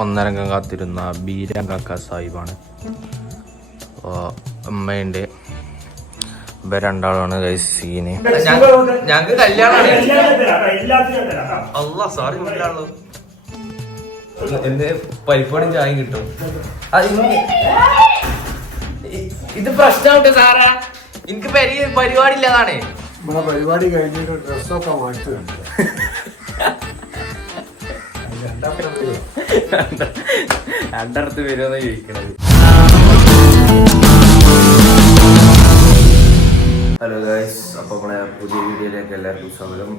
ഒന്നരംഗം കാത്തിരുന്ന ബീരം കാക്ക സാഹിബാണ്. അമ്മയുണ്ട്. ഇവ രണ്ടാളാണ് സീന്. ഞങ്ങക്ക് കല്യാണമാണ്. സോറി എന്റെ പരിപ്പാടും ചായം കിട്ടും. ഇത് പ്രശ്നമുണ്ട് സാറാ. എനിക്ക് പരിപാടി ഇല്ലാതാണ്. പരിപാടി കഴിഞ്ഞിട്ട് ഡ്രസ്സൊക്കെ മാറ്റുന്നുണ്ട്. രണ്ടടുത്ത് വരുമെന്ന് ചോദിക്കണത്. ഹലോ ഗൈസ്, അപ്പോൾ നമ്മുടെ പുതിയ വീഡിയോയിലേക്ക് എല്ലാവർക്കും സ്വാഗതം.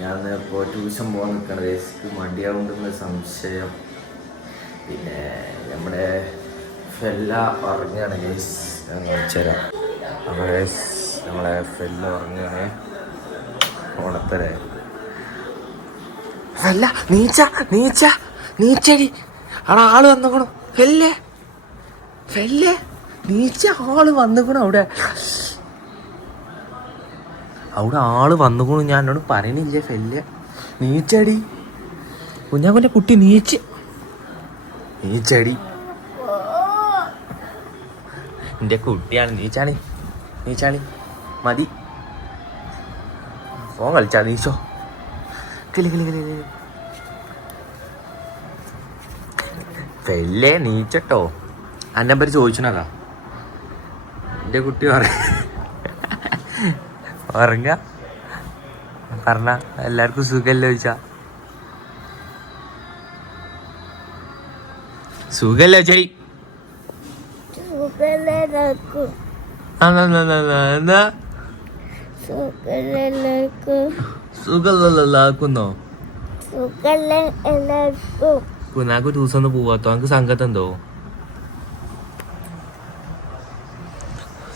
ഞാൻ ഇപ്പോൾ ട്യൂഷൻ പോകാൻ നിൽക്കണം. ഗൈസ്ക്ക് മടിയാവുണ്ടെന്ന് സംശയം. പിന്നെ നമ്മുടെ ഫെല്ല ഉറങ്ങുകയാണ് ഗൈസ്. ഞാൻ കാണിച്ചുതരാം. അപ്പോൾ ഗൈസ് നമ്മളെ ഫെല്ല ഉറങ്ങുകയാണ്. ഓണത്തരെ അല്ല നീച്ചടി അവിടെ ആള് വന്നേക്കണു. ഫെല്ലേ നീച്ച ആള് വന്നേക്കണു. അവിടെ ആള് വന്നേക്കണു. ഞാൻ എന്നോട് പറയണില്ലേ ഫെല്ലേ നീച്ചടി കുഞ്ഞാക്കുൻ്റെ കുട്ടി നീച്ചടി എൻ്റെ കുട്ടിയാണ്. നീച്ചാണി മതി. ഫോൺ കളിച്ചാ നീച്ചോ. ഫെല്ലേ നീച്ചട്ടോ. അന്നെ പേര് ചോദിച്ചണതാ. എൻ്റെ കുട്ടി ഉറങ്ങ പറഞ്ഞ എല്ലാവർക്കും സുഖല്ലേ ചോദിച്ചാ. സുഖല്ലേ ചേച്ചി? സുഖല്ലാക്കുന്നോ? കുനാക്ക് ദിവസം ഒന്ന് പോവാത്തോ? എനിക്ക് സങ്കടം ഉണ്ടോ?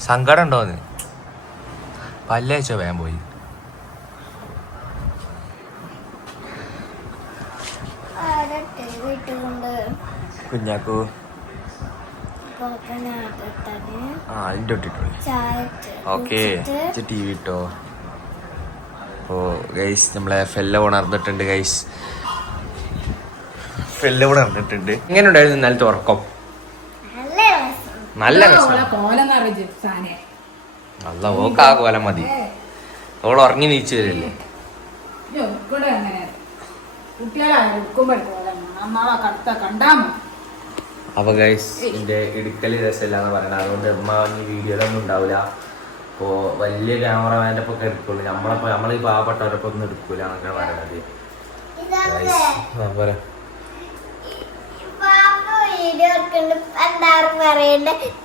സങ്കടം ഉണ്ടോന്ന് പല്ലേച്ചോ വേഗം പോയി. കുഞ്ഞാക്കു അതിൻ്റെ ഇട്ടിട്ടോളി. ഓക്കെ ടി വി ഇട്ടോ. ഓ ഗൈസ് നമ്മളെ ഫെല്ല ഉണർന്നിട്ടുണ്ട്. ഗൈസ് ഫെല്ല ഉണർന്നിട്ടുണ്ട്. എങ്ങനെ ഉണ്ടായിരുന്നു ഇന്നലത്തെ ഉറക്കം? നല്ല രസം. അല്ല ഓക്കാ കോലം മതി. ഓൾ ഉറങ്ങി നീച്ചു വരില്ലേ. അപ്പൊ ഗൈസ് എന്റെ ഇടുക്കല് രസമില്ലാന്ന് പറയണത്. അതുകൊണ്ട് അമ്മ ഈ വീഡിയോയിലൊന്നും ഉണ്ടാവില്ല. അപ്പോ വലിയ ക്യാമറമാൻ്റെ ഒക്കെ എടുക്കുള്ളൂ. നമ്മളീ പാവപ്പെട്ടവരൊക്കെ ഒന്നും എടുക്കൂല അങ്ങനെ പറയണത്.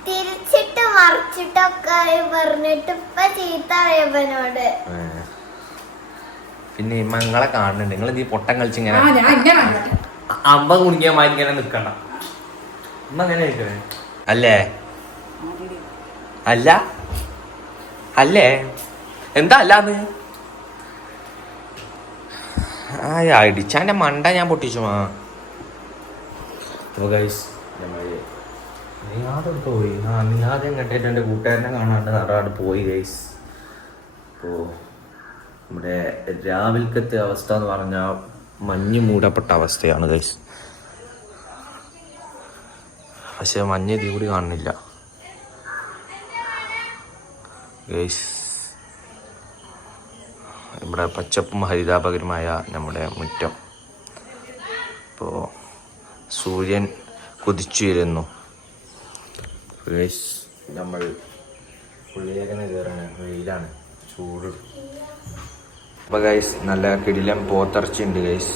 തിരിച്ചിട്ട് മറിച്ചിട്ടൊക്കെ പറഞ്ഞിട്ട് ഇപ്പൊ ചീത്ത അറിയപ്പനോട്. പിന്നെ ഇങ്ങളെ കാണുന്നുണ്ട്. നിങ്ങൾ ഈ പൊട്ടം കളിച്ചിങ്ങനെ അമ്പ കുണിക്കാൻ മാറി ഇങ്ങനെ നിക്കണ്ട. ഇമ്മ അങ്ങനെ നിൽക്കണേ അല്ലേ എന്താ അല്ലാന്ന് അടിച്ചാൻ്റെ മണ്ട ഞാൻ പൊട്ടിച്ചു. നിയാദെടുത്ത് പോയി. നിയാദ് എങ്ങോട്ടായിട്ട് എൻ്റെ കൂട്ടുകാരനെ കാണാണ്ട് നടന്നാണ്ട് പോയി ഗൈസ്. അപ്പോൾ നമ്മുടെ രാവിലത്തെ അവസ്ഥ എന്ന് പറഞ്ഞാൽ മഞ്ഞ് മൂടപ്പെട്ട അവസ്ഥയാണ് ഗൈസ്. പക്ഷെ മഞ്ഞ് ഇതിൽ കൂടി കാണുന്നില്ല ഗൈസ്. ഇവിടെ പച്ചപ്പും ഹരിതാപകരമായ നമ്മുടെ മുറ്റം. ഇപ്പോൾ സൂര്യൻ കുതിച്ചു വരുന്നു ഗൈസ്. നമ്മൾ ഉള്ളിലേക്കന്നെ കയറാണ്. വെയിലാണ്, ചൂട്. അപ്പോൾ ഗൈസ് നല്ല കിടിലം പോത്തിറച്ചി ഉണ്ട് ഗൈസ്.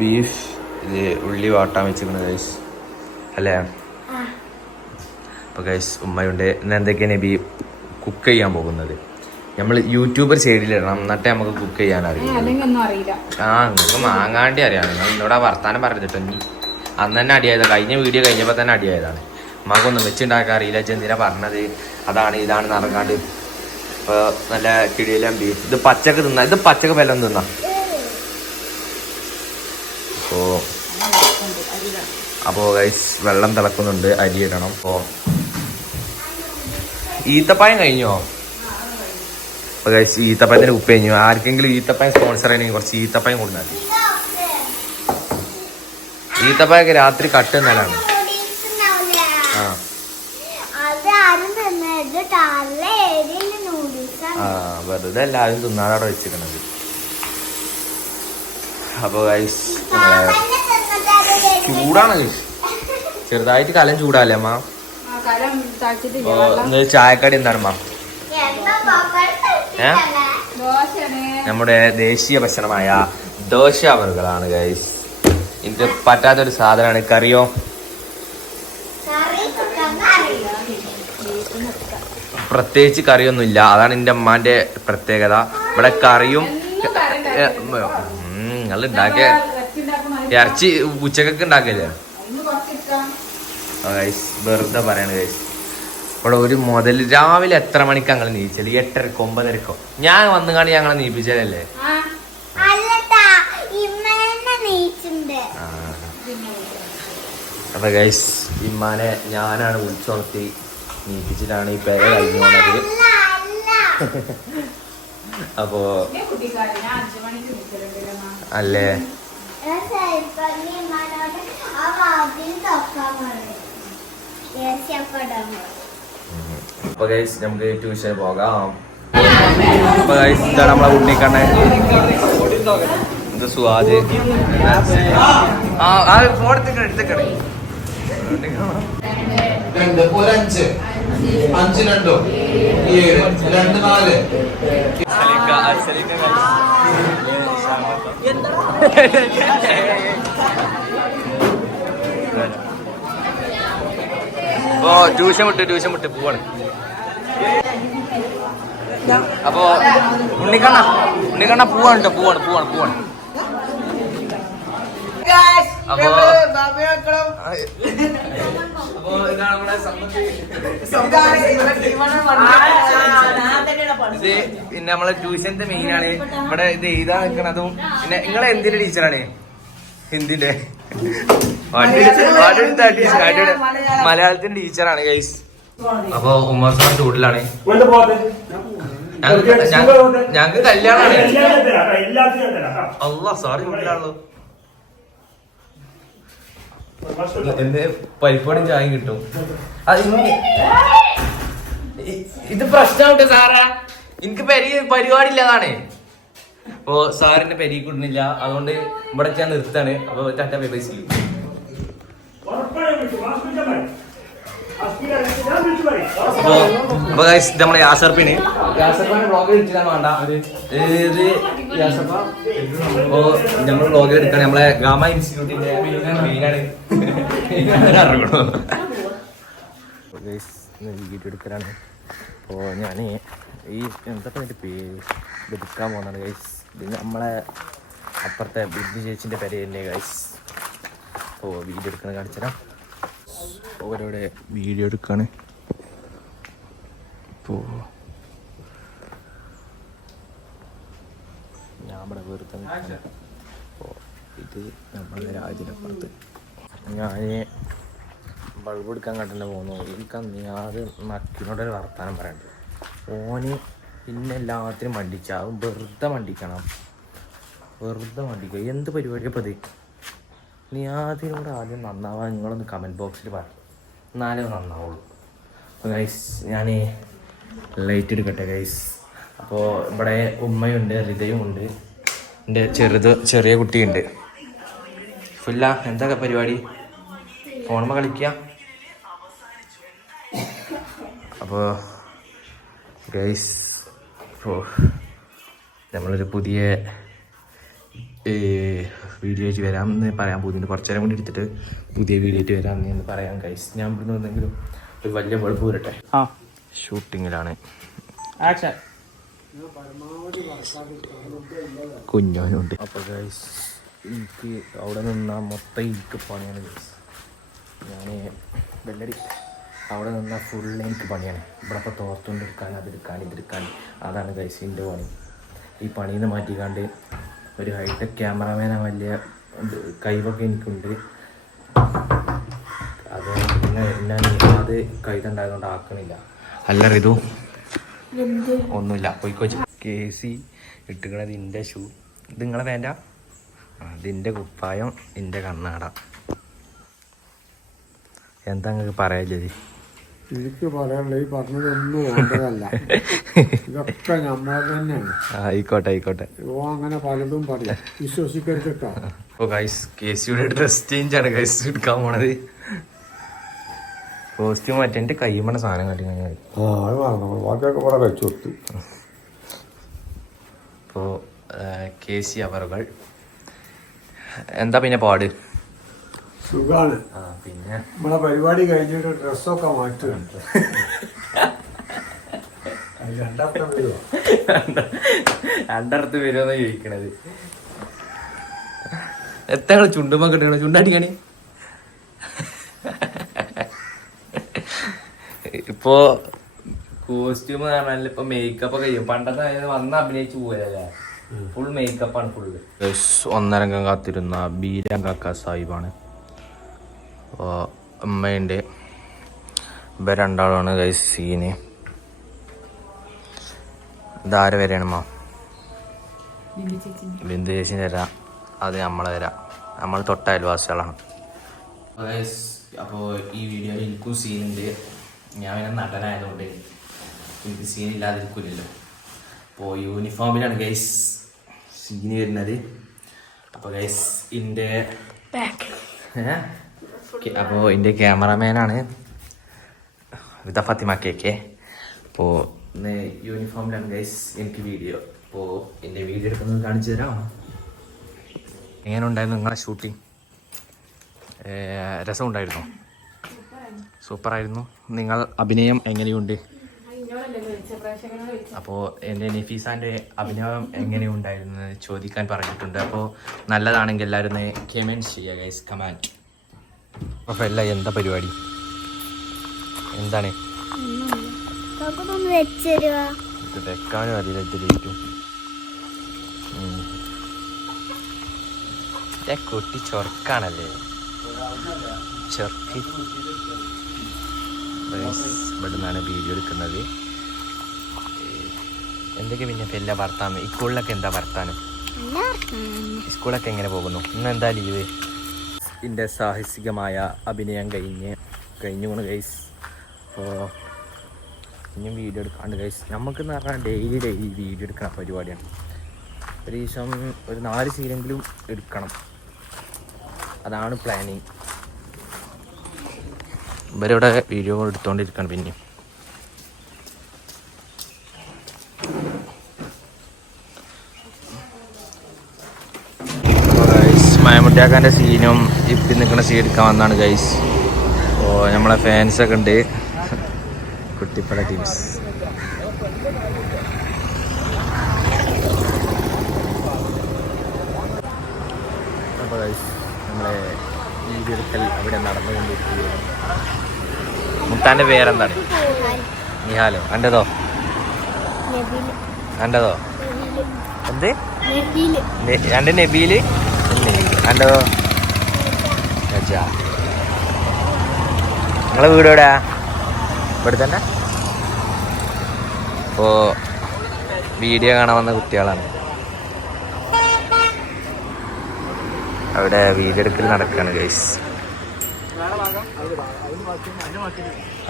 ബീഫ് ഇത് ഉള്ളി വാട്ടാൻ വെച്ചിരിക്കുന്നത് ഗൈസ് അല്ലേ. അപ്പോൾ ഗൈസ് ഉമ്മയുണ്ട്. ഇന്ന് എന്തൊക്കെയാണ് ബീ കുക്ക് ചെയ്യാൻ പോകുന്നത്. നമ്മൾ യൂട്യൂബർ സൈഡിലിടണം, എന്നിട്ടേ നമുക്ക് കുക്ക് ചെയ്യാൻ അറിയാം. നിങ്ങൾക്ക് മാങ്ങാണ്ടി അറിയാം. നിങ്ങൾ എന്നോട് ആ വർത്താനം പറഞ്ഞിട്ടോ. അന്ന് തന്നെ അടിയായതാണ്. കഴിഞ്ഞ വീഡിയോ കഴിഞ്ഞപ്പോൾ തന്നെ അടിയായതാണ്. അമ്മക്കൊന്നും വെച്ചുണ്ടാക്കാൻ അറിയില്ല. എന്തിനാ പറഞ്ഞത് അതാണ് ഇതാണ് നടക്കാണ്ട്. ഇപ്പോൾ നല്ല കിടിയിലും ബീഫ്. ഇത് പച്ചക്ക് തിന്നാ. ഇത് പച്ചക്ക് വെല്ലം തിന്നാ. അപ്പോൾ ഗൈസ് വെള്ളം തിളക്കുന്നുണ്ട്. അരി ഇടണം. അപ്പോൾ ഈത്തപ്പായം കഴിഞ്ഞോ? അപ്പോൾ ഗൈസ് ഈത്തപ്പഴത്തിന് ഉപ്പ് കഴിഞ്ഞു. ആർക്കെങ്കിലും ഈത്തപ്പഴം സ്പോൺസർ ചെയ്യണമെങ്കിൽ കുറച്ച് ഈത്തപ്പഴം കൊടുത്താൽ മതി. ഈത്തപ്പഴമൊക്കെ രാത്രി കട്ട് എന്നാലാണ്. ആ വെറുതെ എല്ലാവരും തിന്നാതെ അവിടെ വെച്ചിരിക്കണത്. അപ്പോൾ ഗൈസ് ചൂടാണ് ഗൈസ്, ചെറുതായിട്ട് കലം ചൂടാല്ലേ അമ്മ? ചായക്കടി എന്താണ് അമ്മ? നമ്മുടെ ദേശീയ ഭക്ഷണമായ ദോശാവറുകളാണ് ഗൈസ്. എനിക്ക് പറ്റാത്തൊരു സാധനമാണ്. കറിയോ? പ്രത്യേകിച്ച് കറിയൊന്നും ഇല്ല, അതാണ് എൻ്റെ അമ്മാന്റെ പ്രത്യേകത. ഇവിടെ കറിയും നിങ്ങൾ ഉണ്ടാക്കിയ ഇറച്ചി ഉച്ചക്കൊക്കെ ഉണ്ടാക്കില്ലേ ഗൈസ്? വെറുതെ പറയാണ് ഗൈസ്. ഇവിടെ ഒരു മുതൽ രാവിലെ എത്ര മണിക്ക് ഞങ്ങൾ നീച്ചല്? 8:30 9:30. ഞാൻ വന്നു കാണി ഞങ്ങളെ നീപ്പിച്ചതല്ലേ? അപ്പൊ ഗൈസ് ഇമ്മാനെ ഞാനാണ് വിളിച്ചുണർത്തി നീപ്പിച്ചിട്ടാണ് ഈ പേര കഴിഞ്ഞു പോണത്. അപ്പോ അല്ലേ അപ്പൊ ഗൈസ് നമുക്ക് ട്യൂഷൻ പോകാം. അപ്പൊ ഗൈസ് ഇതാണ് നമ്മളെ ഉണ്ണിക്കണ്ണൻ. ഇത് സ്വാദ്. ആ ഫോൺ എടുത്തേക്കണേ. 2 ഒരു 5 5 2 7 2 4. അപ്പോ ട്യൂഷൻ വിട്ട് പോവാണ്. അപ്പോ ഉണ്ണിക്കണ്ണ പോവാണ്. അപ്പോ ഇതാണ് നമ്മുടെ പിന്നെ നമ്മളെ ട്യൂഷന്റെ മെയിൻ ആണ്. ഇവിടെ ഇത് എഴുതാ നിൽക്കണതും. പിന്നെ നിങ്ങളെ എന്തിന്റെ ടീച്ചറാണ്? ഹിന്ദിന്റെ മലയാളത്തിന്റെ ടീച്ചറാണ് ഗൈസ്. അപ്പൊ ഉമ്മർ സാർ ചൂട്ടിലാണ്. ഞങ്ങക്ക് കല്യാണമാണ്. അല്ലാ സാറ് ചൂട്ടിലാണല്ലോ. എന്റെ പരിപ്പാടും ചായം കിട്ടും. ഇത് പ്രശ്നമാവട്ടെ സാറാ, എനിക്ക് പരിപാടി ഇല്ലാതാണ്. അപ്പൊ സാറിന്റെ പെരി കിട്ടുന്നില്ല, അതുകൊണ്ട് ഇവിടെ ഞാൻ നിർത്താണ്. അപ്പൊ tata bye bye, see you. അപ്പൊ ഗൈസ് ഇത് നമ്മളെ യാസർപ്പിന് വ്ളോഗ് എടുക്കാൻ വേണ്ട. ഇത് യാസർപ്പ അപ്പോ നമ്മൾ വ്ളോഗ് എടുക്കാൻ നമ്മളെ ഗാമ ഇൻസ്റ്റിറ്റ്യൂട്ടിന്റെ മെയിനാണ്. വീഡിയോ എടുക്കലാണ്. അപ്പോൾ ഞാൻ ഈ എന്തൊക്കെ പേര് എടുക്കാൻ പോകുന്നതാണ് ഗൈസ്. ഇത് നമ്മളെ അപ്പുറത്തെ ബിന്ദു ചേച്ചിൻ്റെ പേരല്ലേ ഗൈസ്. അപ്പോൾ വീഡിയോ എടുക്കുന്നത് കാണിച്ചുതരാം. ഓരോടെ വീഡിയോ എടുക്കാണ്. അപ്പോൾ ഞാൻ ഇവിടെ വെറുതെ നിൽക്കുകയാണ്. അപ്പോൾ ഇത് നമ്മളുടെ രാജ്യത്തിനപ്പുറത്ത് ഞാൻ ബൾബ് എടുക്കാൻ കണ്ടന്നെ പോകുന്നു. എനിക്ക് അത് നക്കിനോടൊരു വർത്താനം പറയണ്ട്. ഓന് പിന്നെ എല്ലാത്തിനും വണ്ടിച്ചാവും. വെറുതെ വണ്ടിക്കണം, വെറുതെ വണ്ടിക്കുക. എന്ത് പരിപാടിയപ്പോൾ അത്? നീ ആദ്യം നന്നാവാൻ നിങ്ങളൊന്ന് കമൻറ്റ് ബോക്സിൽ പറയും, എന്നാലേ നന്നാവുള്ളൂ. അപ്പോൾ ഗൈസ് ഞാൻ ലൈറ്റ് എടുക്കട്ടെ ഗൈസ്. അപ്പോൾ ഇവിടെ ഉമ്മയുണ്ട്, ഹൃദയമുണ്ട്, എൻ്റെ ചെറിയ കുട്ടിയുണ്ട്. ഫുല്ല എന്തൊക്കെ പരിപാടി? ഫോണുമ്മ കളിക്കുക. അപ്പോൾ ഗൈസ് ഇപ്പോൾ നമ്മളൊരു പുതിയ വീഡിയോ ആയിട്ട് വരാമെന്ന് പറയാൻ പോകുന്നുണ്ട്. കുറച്ച് നേരം കൂടി എടുത്തിട്ട് പുതിയ വീഡിയോ ആയിട്ട് വരാമെന്ന് പറയാം ഗൈസ്. ഞാൻ ഇവിടുന്ന് വന്നെങ്കിലും ഒരു വലിയ ബൾബ് വരട്ടെ. ഷൂട്ടിങ്ങിലാണ് കുഞ്ഞോനുണ്ട്. അപ്പോൾ ഗൈസ് എനിക്ക് അവിടെ നിന്നാൽ മൊത്തം എനിക്ക് പണിയാണ് ഗൈസ്. ഞാൻ ബെല്ലടി അവിടെ നിന്നാൽ ഫുള്ള് എനിക്ക് പണിയാണ്. ഇവിടെ ഇപ്പോൾ തോർത്തുകൊണ്ടെടുക്കാൻ, അതെടുക്കാൻ, ഇതെടുക്കാൻ, അതാണ് ഗൈസ് എൻ്റെ പണി. ഈ പണിയിൽ നിന്ന് മാറ്റിക്കാണ്ട് ഒരു ഹൈടെക് ക്യാമറമാൻ വലിയ കഴിവൊക്കെ എനിക്കുണ്ട്. അത് പിന്നെ ഞാൻ അത് കൈതുണ്ടായതുകൊണ്ട് ആക്കണില്ല. അല്ല റിതു ഒന്നുമില്ല, പോയിക്കോച്ച്. KC ഇട്ടുക്കണത് ഇൻ്റെ ഷൂ. ഇത് നിങ്ങളെ പാൻറ്റാ? അതിൻ്റെ കുപ്പായം, എൻ്റെ കണ്ണാട. എന്താ നിങ്ങൾക്ക് പറയാല്ലേ? എനിക്ക് പറയാനുള്ള ഈ പറഞ്ഞതൊന്നും വേണ്ടതല്ല. ഇതൊക്കെ നമ്മളെ തന്നെയാണ്. ആയിക്കോട്ടെ. ഓ അങ്ങനെ പലതും പറയാം, വിശ്വസിക്കരുത് കേട്ടോ. അപ്പോൾ ഗൈസ് KCയുടെ ഡ്രസ് ചേഞ്ചാണ് ഗൈസ് എടുക്കാൻ പോണത്. കോസ്റ്റ്യൂം മറ്റേ എൻ്റെ കൈമണ സാധനം കാട്ടി കഴിഞ്ഞാൽ അത് പറഞ്ഞു, ബാക്കിയൊക്കെ ഇവിടെ വെച്ചു കൊടുത്തു. ഇപ്പോൾ KC അവറുകൾ എന്താ പിന്നെ പാട്? സുഖാണ്. പിന്നെ നമ്മളെ പരിപാടി കഴിഞ്ഞിട്ട് ഡ്രസ്സൊക്കെ മാറ്റുന്നുണ്ട്. രണ്ടർത്ഥ വരുമെന്ന് ചോദിക്കണത്. എത്ര ചുണ്ടുമ്പോ കിട്ടണ ചുണ്ടടിക്കണി. ഇപ്പോ കോസ്റ്റ്യൂം പറഞ്ഞാൽ ഇപ്പൊ മേക്കപ്പ് ഒക്കെ ചെയ്യും. പണ്ടത്തെ വന്ന് അഭിനയിച്ചു പോയല്ലേ, ഫുൾ മേക്കപ്പാണ് ഫുള്ള്. 1.5 അംഗം കാത്തിരുന്ന ബീരം കാക്ക സാഹിബാണ്. അമ്മയുണ്ട്, ഇവ രണ്ടാളാണ് ഗൈസ് സീന്. ഇതാരെ വരെയാണ് അമ്മ? ബിന്ദു ചേച്ചി തരാം, അത് നമ്മളെ തരാം. നമ്മൾ തൊട്ട അയൽവാസികളാണ്. അപ്പോൾ ഈ വീഡിയോയിൽ എനിക്കും സീനുണ്ട്. ഞാൻ പിന്നെ നടനായതുകൊണ്ട് എനിക്ക് സീനില്ലാതിരിക്കില്ലല്ലോ. അപ്പോൾ യൂണിഫോമിലാണ് ഗൈസ് സീന് വരുന്നത്. അപ്പോൾ ഗൈസ് എൻ്റെ അപ്പോൾ എൻ്റെ ക്യാമറമാനാണ് വിത ഫാത്തിമ കേക്കെ. അപ്പോൾ ഇന്ന് യൂണിഫോമിലാണ് ഗൈസ് എനിക്ക് വീഡിയോ. അപ്പോൾ എൻ്റെ വീഡിയോ എടുക്കുന്നത് കാണിച്ചു തരാം. എങ്ങനെ ഉണ്ടായിരുന്നു നിങ്ങളെ ഷൂട്ടിങ്? രസമുണ്ടായിരുന്നോ? സൂപ്പറായിരുന്നു. നിങ്ങൾ അഭിനയം എങ്ങനെയുണ്ട്? അപ്പോൾ എൻ്റെ നഫീസാൻ്റെ അഭിനയം എങ്ങനെയുണ്ടായിരുന്നു ചോദിക്കാൻ പറഞ്ഞിട്ടുണ്ട്. അപ്പോൾ നല്ലതാണെങ്കിൽ എല്ലാവരും കമൻറ്റ് ചെയ്യുക ഗൈസ്, കമൻറ്റ്. അപ്പോൾ എല്ലാം എന്താ പരിപാടി? എന്താണ് ഇത് വെക്കാനും അറിയില്ല. ഇതിലേറ്റും കുട്ടി ചൊർക്കാണല്ലേ, ചൊർക്ക്. ഇവിടെ നിന്നാണ് വീഡിയോ എടുക്കുന്നത്. എന്തൊക്കെ പിന്നെ ഇപ്പം എല്ലാ വർത്താനം? സ്കൂളിലൊക്കെ എന്താ വർത്താനം? സ്കൂളൊക്കെ എങ്ങനെ പോകുന്നു? ഇന്ന് എന്താ ലീവ്? ഇതിൻ്റെ സാഹസികമായ അഭിനയം കഴിഞ്ഞു പോണു ഗൈസ്. അപ്പോൾ ഇനിയും വീഡിയോ എടുക്കാണ്ട് ഗൈസ്. നമുക്കെന്ന് പറഞ്ഞാൽ ഡെയിലി വീഡിയോ എടുക്കണ പരിപാടിയാണ്. ഒരു ദിവസം ഒരു 4 സീനെങ്കിലും എടുക്കണം, അതാണ് പ്ലാനിങ്. ഇവരിവിടെ വീഡിയോ എടുത്തുകൊണ്ടിരിക്കണം. പിന്നെ മയമുട്ടിയാക്കാൻ്റെ സീനും ഇപ്പം നിൽക്കുന്ന സീൻ എടുക്കാൻ വന്നാണ് ഗൈസ്. അപ്പോൾ നമ്മളെ ഫാൻസൊക്കെ ഉണ്ട്, കുട്ടിപ്പട ടീംസ്. അപ്പോൾ ഗൈസ് നമ്മളെ വീഡിയോ എടുക്കൽ അവിടെ നടന്നുകൊണ്ടിരിക്കുകയാണ്. മുത്താൻ്റെ പേരെന്താണ്? നിഹാലോ. അൻ്റെതോ? എന്ത്? എൻ്റെ നബീല്. അൻ്റെതോ? നിങ്ങളെ വീട് എവിടെയാ? ഇവിടെ തന്നെ. അപ്പോൾ വീഡിയോ കാണാൻ വന്ന കുട്ടികളാണ്. അവിടെ വീഡിയോ എടുക്കൽ നടക്കുകയാണ് ഗൈസ്.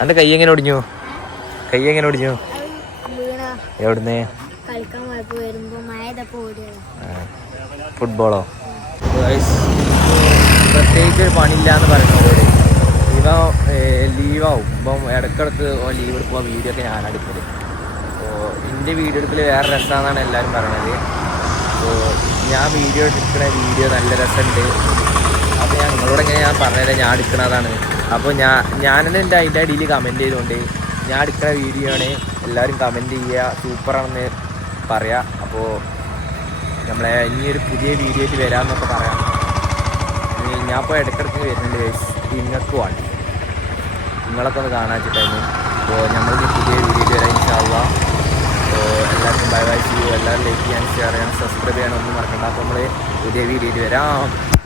എൻ്റെ കൈ എങ്ങനെ ഒടിഞ്ഞു? എവിടുന്ന്? ഫുട്ബോളോ? പ്രത്യേകിച്ച് ഒരു പണിയില്ലാന്ന് പറയുന്നതോടെ ലീവാവും. ഇപ്പം ഇടയ്ക്കിടക്ക് ലീവ് എടുക്കുമ്പോൾ വീഡിയോ ഒക്കെ ഞാൻ എടുക്കല്. അപ്പോൾ എൻ്റെ വീഡിയോ എടുക്കൽ വേറെ രസമാണെന്നാണ് എല്ലാവരും പറയണത്. അപ്പോൾ ഞാൻ വീഡിയോ നല്ല രസമുണ്ട്. അപ്പോൾ ഞാൻ നിങ്ങളോട് എങ്ങനെ ഞാൻ പറഞ്ഞത് ഞാൻ എടുക്കണതാണ്. അപ്പോൾ ഞാനെന്നെ എൻ്റെ അതിൻ്റെ അടിയിൽ കമൻറ്റ് ചെയ്തുകൊണ്ട് ഞാൻ എടുക്കുന്ന വീഡിയോ ആണ്. എല്ലാവരും കമൻറ്റ് ചെയ്യുക, സൂപ്പറാണെന്ന് പറയാം. അപ്പോൾ നമ്മളെ ഇനിയൊരു പുതിയ വീഡിയോ ആയിട്ട് വരാമെന്നൊക്കെ പറയാം. ഞാൻ ഇപ്പോൾ ഇടയ്ക്കിടയ്ക്ക് വരുന്നുണ്ട് ഗൈസ്, നിങ്ങൾക്കുമാണ്. നിങ്ങളൊക്കെ ഒന്ന് കാണാൻ വെച്ചിട്ടായിരുന്നു. അപ്പോൾ നമ്മൾക്ക് പുതിയ വീഡിയോ വരാൻ ഇൻഷാല്ലാ. അപ്പോൾ എല്ലാവർക്കും ബൈ ബൈ ചെയ്യൂ. എല്ലാവരും ലൈക്ക് ചെയ്യാൻ, ഷെയർ ചെയ്യാൻ, സബ്സ്ക്രൈബ് ചെയ്യാൻ ഒന്നും മറക്കണ്ട. അപ്പോൾ നമ്മൾ പുതിയ വീഡിയോ വരാം.